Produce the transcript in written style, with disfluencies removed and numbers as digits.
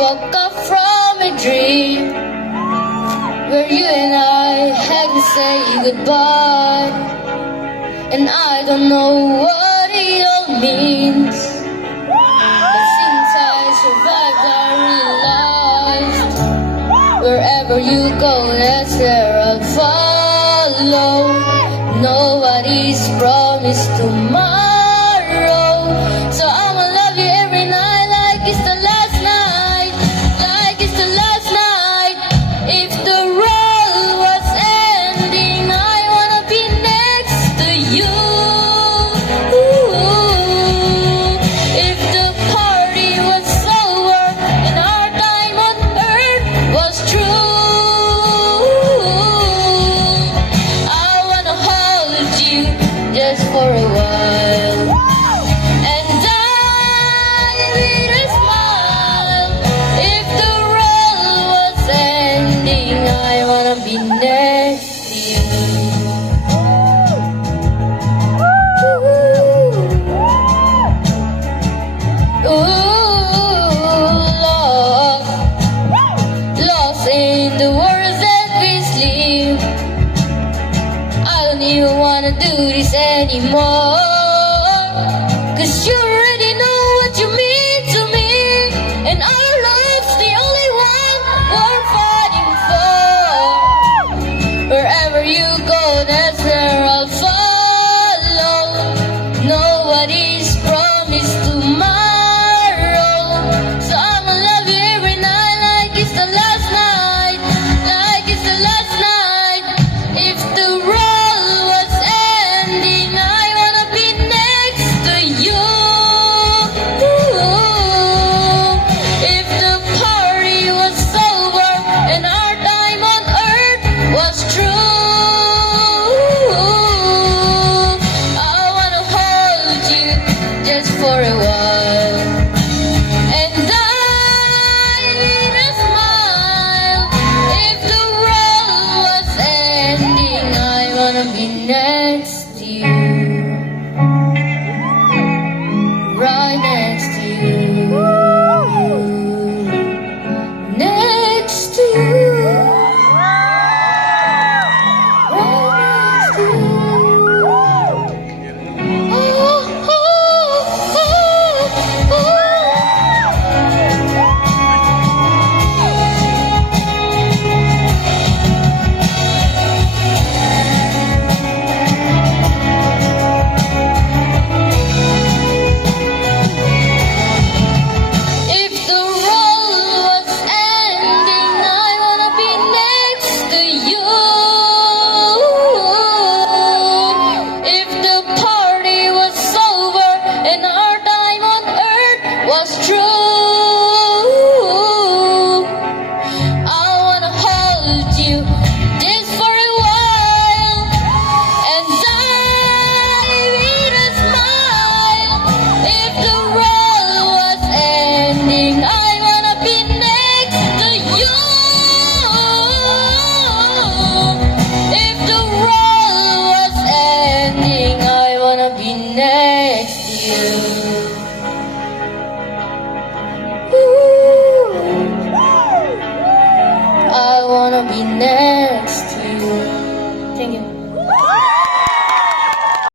woke up from a dream where you and I had to say goodbye, and I don't know what it all means, but since I survived I realized wherever you go, that's where I'll follow. Nobody's promised tomorrow, so I'ma love you every night like it's the last night, like it's the last night. If the world was ending, I wanna be next to you. If the party was over and our time on earth was true, I wanna hold you just for a while, and I with a smile. If the world was ending, I wanna be next to you. Lost in the world that we sleep. I don't even wanna do this anymore, 'cause you already know what you mean to me, and our love's the only one we're fighting for. Wherever you go, that's where I'll follow. Nobody's promised tomorrow, so I'ma love you every night like it's the last night, like it's the last night. If the world was ending, I wanna be next to you. If the party was over and our time on earth was true, I wanna hold you just for a while, and I with a smile. If the world was ending, I wanna be next to you, right next to you, next to you, right next to you. Oh, oh, oh, oh. If the world was ending, I wanna be next to you. If the party was over and our time on earth was true, I wanna hold you just for a while, and I with a smile. If the world was ending, I wanna be next to you. If the world was ending, I wanna be next to you. I wanna be next to you. Thank you.